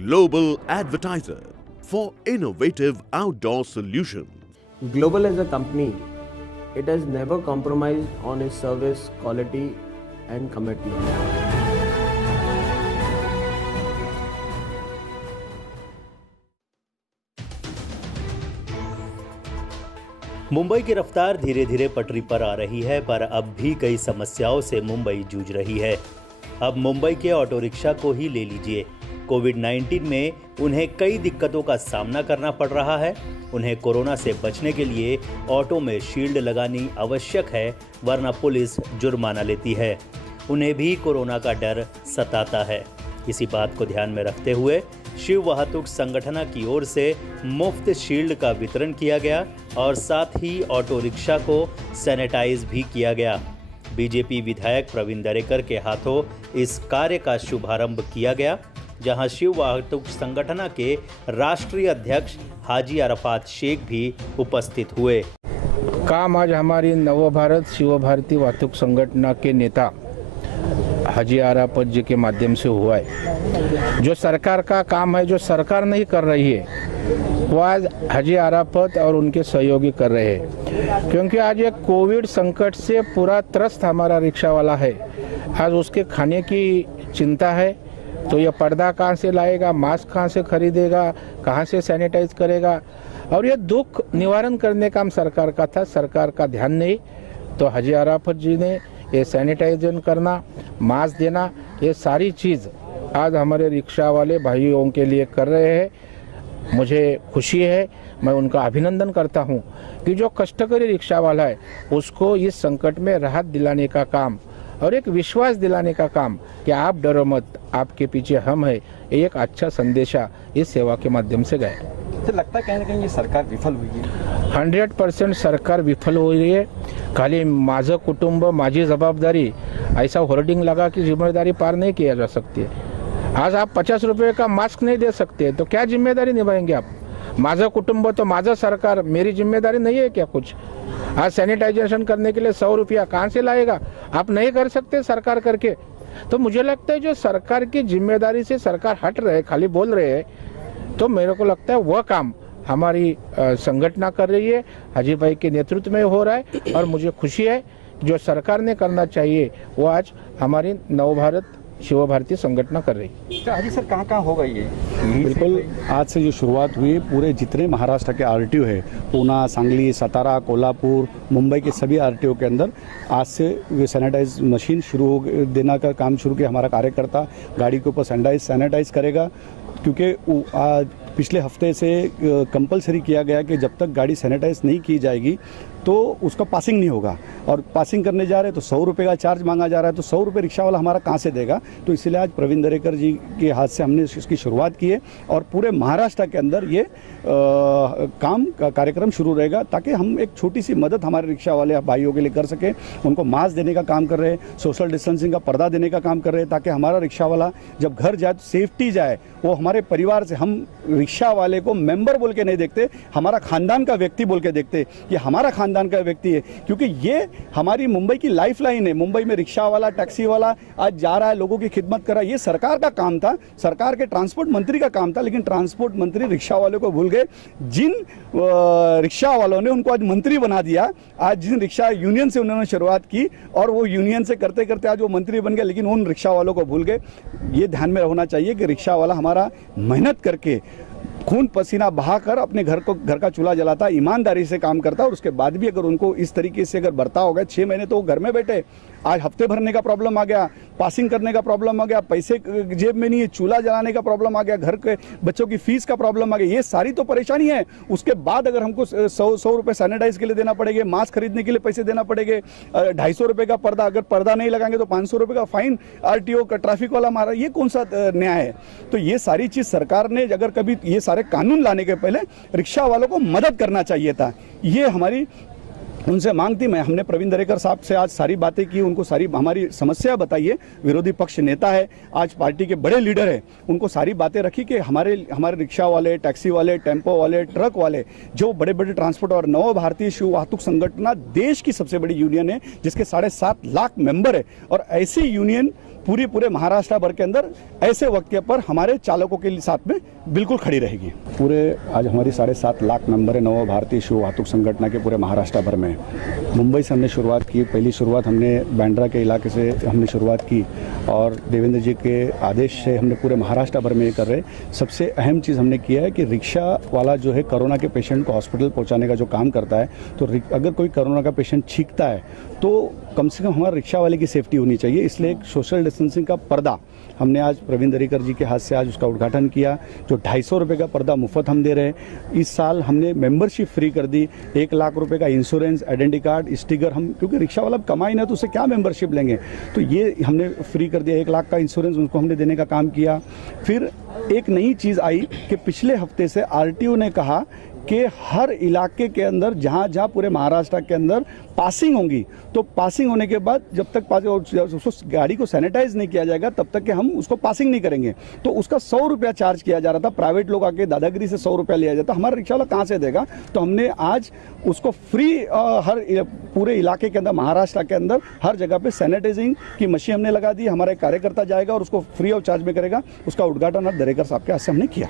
global advertiser for innovative outdoor solutions. Global as a company, it has never compromised on its service quality and commitment. Mumbai की रफ्तार धीरे धीरे पटरी पर आ रही है, पर अब भी कई समस्याओं से मुंबई जूझ रही है। अब मुंबई के ऑटो रिक्शा को ही ले लीजिए। कोविड-19 में उन्हें कई दिक्कतों का सामना करना पड़ रहा है। उन्हें कोरोना से बचने के लिए ऑटो में शील्ड लगानी आवश्यक है, वरना पुलिस जुर्माना लेती है। उन्हें भी कोरोना का डर सताता है। इसी बात को ध्यान में रखते हुए शिव वाहतुक संगठन की ओर से मुफ्त शील्ड का वितरण किया गया और साथ ही ऑटो रिक्शा को सैनिटाइज भी किया गया। बीजेपी विधायक प्रवीण दरेकर के हाथों इस कार्य का शुभारंभ किया गया, जहां शिव वाहतुक संगठन के राष्ट्रीय अध्यक्ष हाजी अरफात शेख भी उपस्थित हुए। काम आज हमारी नवभारत शिव भारती वाहतुक संगठन के नेता हाजी अरफात जी के माध्यम से हुआ है। जो सरकार का काम है, जो सरकार नहीं कर रही है, वो आज हाजी अरफात और उनके सहयोगी कर रहे हैं। क्योंकि आज ये कोविड संकट से पूरा त्रस्त हमारा रिक्शा वाला है। आज उसके खाने की चिंता है, तो ये पर्दा कहाँ से लाएगा, मास्क कहाँ से खरीदेगा, कहाँ से सैनिटाइज करेगा, और ये दुख निवारण करने का काम सरकार का था। सरकार का ध्यान नहीं, तो हाजी अरफात जी ने ये सैनिटाइजेशन करना, मास्क देना, ये सारी चीज़ आज हमारे रिक्शा वाले भाइयों के लिए कर रहे हैं। मुझे खुशी है, मैं उनका अभिनंदन करता हूं कि जो कष्टकरी रिक्शा वाला है उसको इस संकट में राहत दिलाने का काम और एक विश्वास दिलाने का काम कि आप डरो मत, आपके पीछे हम है, एक अच्छा संदेशा इस सेवा के माध्यम से गया। तो लगता है कहीं ना कहीं ये सरकार विफल हुई है। 100% सरकार विफल हो रही है। खाली माझं कुटुंब माझी जवाबदारी ऐसा होर्डिंग लगा कि जिम्मेदारी पार नहीं किया जा सकती है। आज आप 50 रुपये का मास्क नहीं दे सकते तो क्या जिम्मेदारी निभाएंगे आप? माझं कुटुंब तो माझं सरकार, मेरी जिम्मेदारी नहीं है क्या कुछ? आज सैनिटाइजेशन करने के लिए 100 रुपया कहाँ से लाएगा? आप नहीं कर सकते सरकार करके। तो मुझे लगता है जो सरकार की जिम्मेदारी से सरकार हट रहे, खाली बोल रहे हैं, तो मेरे को लगता है वह काम हमारी संगठन कर रही है, हाजी भाई के नेतृत्व में हो रहा है। और मुझे खुशी है जो सरकार ने करना चाहिए वो आज हमारी नवभारत शिव भारती संगठन कर रही है। तो हाजी सर कहाँ होगा ये? बिल्कुल, आज से जो शुरुआत हुई, पूरे जितने महाराष्ट्र के आरटीओ है, पूना, सांगली, सतारा, कोल्हापुर, मुंबई के सभी आरटीओ के अंदर आज से सैनिटाइज मशीन शुरू देना का काम शुरू किया। हमारा कार्यकर्ता गाड़ी के ऊपर सैनिटाइज करेगा, क्योंकि पिछले हफ्ते से कंपलसरी किया गया कि जब तक गाड़ी सैनिटाइज नहीं की जाएगी तो उसका पासिंग नहीं होगा। और पासिंग करने जा रहे हैं तो 100 रुपये का चार्ज मांगा जा रहा है, तो 100 रुपये रिक्शा वाला हमारा कहाँ से देगा? तो इसलिए आज प्रवीण दरेकर जी के हाथ से हमने इसकी शुरुआत की है और पूरे महाराष्ट्र के अंदर ये कार्यक्रम शुरू रहेगा, ताकि हम एक छोटी सी मदद हमारे रिक्शा वाले भाइयों के लिए कर सकें। उनको मास्क देने का काम कर रहे हैं, सोशल डिस्टेंसिंग का पर्दा देने का काम कर रहे हैं, ताकि हमारा रिक्शा वाला जब घर जाए तो सेफ्टी जाए। वो हमारे परिवार से, हम रिक्शा वाले को मेंबर बोल के नहीं देखते, हमारा खानदान का व्यक्ति बोल के देखते, ये हमारा खानदान का व्यक्ति है, क्योंकि ये हमारी मुंबई की लाइफलाइन है। मुंबई में रिक्शा वाला, टैक्सी वाला आज जा रहा है, लोगों की खिदमत कर रहा है। ये सरकार का काम था, सरकार के ट्रांसपोर्ट मंत्री का काम था, लेकिन ट्रांसपोर्ट मंत्री रिक्शा वालों को भूल गए। जिन रिक्शा वालों ने उनको आज मंत्री बना दिया, आज जिन रिक्शा यूनियन से उन्होंने शुरुआत की और वो यूनियन से करते करते आज वो मंत्री बन गए, लेकिन उन रिक्शा वालों को भूल गए। ये ध्यान में होना चाहिए कि रिक्शा वाला हमारा मेहनत करके, खून पसीना बहाकर अपने घर का चूल्हा जलाता, ईमानदारी से काम करता, और उसके बाद भी अगर उनको इस तरीके से अगर बर्ताव हो गया, 6 महीने तो वो घर में बैठे, आज हफ्ते भरने का प्रॉब्लम आ गया, पासिंग करने का प्रॉब्लम आ गया, पैसे जेब में नहीं है, चूल्हा जलाने का प्रॉब्लम आ गया, घर के बच्चों की फीस का प्रॉब्लम आ गया, ये सारी तो परेशानी है। उसके बाद अगर हमको 100 रुपये सैनिटाइज के लिए देना पड़ेंगे, मास्क खरीदने के लिए पैसे देना पड़ेंगे, 250 रुपये का पर्दा, अगर पर्दा नहीं लगाएंगे तो 500 रुपये का फाइन आरटीओ का ट्रैफिक वाला मारा, ये कौन सा न्याय है? तो ये सारी चीज़ सरकार ने अगर कभी ये सारे कानून लाने के पहले रिक्शा वालों को मदद करना चाहिए था। ये हमारी उनसे मांग थी। हमने प्रवीण दरेकर साहब से आज सारी बातें की, उनको सारी हमारी समस्या बताई है। विरोधी पक्ष नेता है, आज पार्टी के बड़े लीडर है, उनको सारी बातें रखी कि हमारे रिक्शा वाले, टैक्सी वाले, टेम्पो वाले, ट्रक वाले, जो बड़े बड़े ट्रांसपोर्ट, और नव भारतीय शिव वाहतुक संगठन देश की सबसे बड़ी यूनियन है जिसके 7.5 लाख मेंबर है, और ऐसी यूनियन पूरे महाराष्ट्र भर के अंदर ऐसे वक्त के पर हमारे चालकों के साथ में बिल्कुल खड़ी रहेगी। पूरे आज हमारी 7.5 लाख मेंबर है नव भारतीय शिव वाहतुक संगठन के पूरे महाराष्ट्र भर में। मुंबई से हमने शुरुआत की, पहली शुरुआत हमने बांद्रा के इलाके से हमने शुरुआत की और देवेंद्र जी के आदेश से हमने पूरे महाराष्ट्र भर में ये कर रहे। सबसे अहम चीज़ हमने किया है कि रिक्शा वाला जो है कोरोना के पेशेंट को हॉस्पिटल पहुंचाने का जो काम करता है, तो अगर कोई कोरोना का पेशेंट छींकता है तो कम से कम हमारे रिक्शा वाले की सेफ्टी होनी चाहिए। इसलिए एक सोशल डिस्टेंसिंग का पर्दा हमने आज प्रवीण दरेकर जी के हाथ से आज उसका उद्घाटन किया, जो 250 रुपये का पर्दा मुफ्त हम दे रहे हैं। इस साल हमने मेंबरशिप फ्री कर दी, 1 लाख रुपए का इंश्योरेंस, आइडेंटिटी कार्ड, स्टिकर। हम क्योंकि रिक्शा वाला कमाई ना तो उससे क्या मेंबरशिप लेंगे, तो ये हमने फ्री कर दिया। 1 लाख का इंश्योरेंस उनको हमने देने का काम किया। फिर एक नई चीज़ आई कि पिछले हफ्ते से आरटीओ ने कहा कि हर इलाके के अंदर जहाँ पूरे महाराष्ट्र के अंदर पासिंग होंगी, तो पासिंग होने के बाद जब तक उस गाड़ी को सैनिटाइज नहीं किया जाएगा तब तक कि हम उसको पासिंग नहीं करेंगे। तो उसका 100 रुपया चार्ज किया जा रहा था। प्राइवेट लोग आके दादागिरी से 100 रुपया लिया जाता, हमारा रिक्शा वाला कहाँ से देगा। तो हमने आज उसको फ्री हर पूरे इलाके के अंदर महाराष्ट्र के अंदर हर जगह पे सैनिटाइजिंग की मशीन हमने लगा दी। हमारा एक कार्यकर्ता जाएगा और उसको फ्री ऑफ चार्ज में करेगा। उसका उद्घाटन अब दरेकर साहब के हाथ से हमने किया।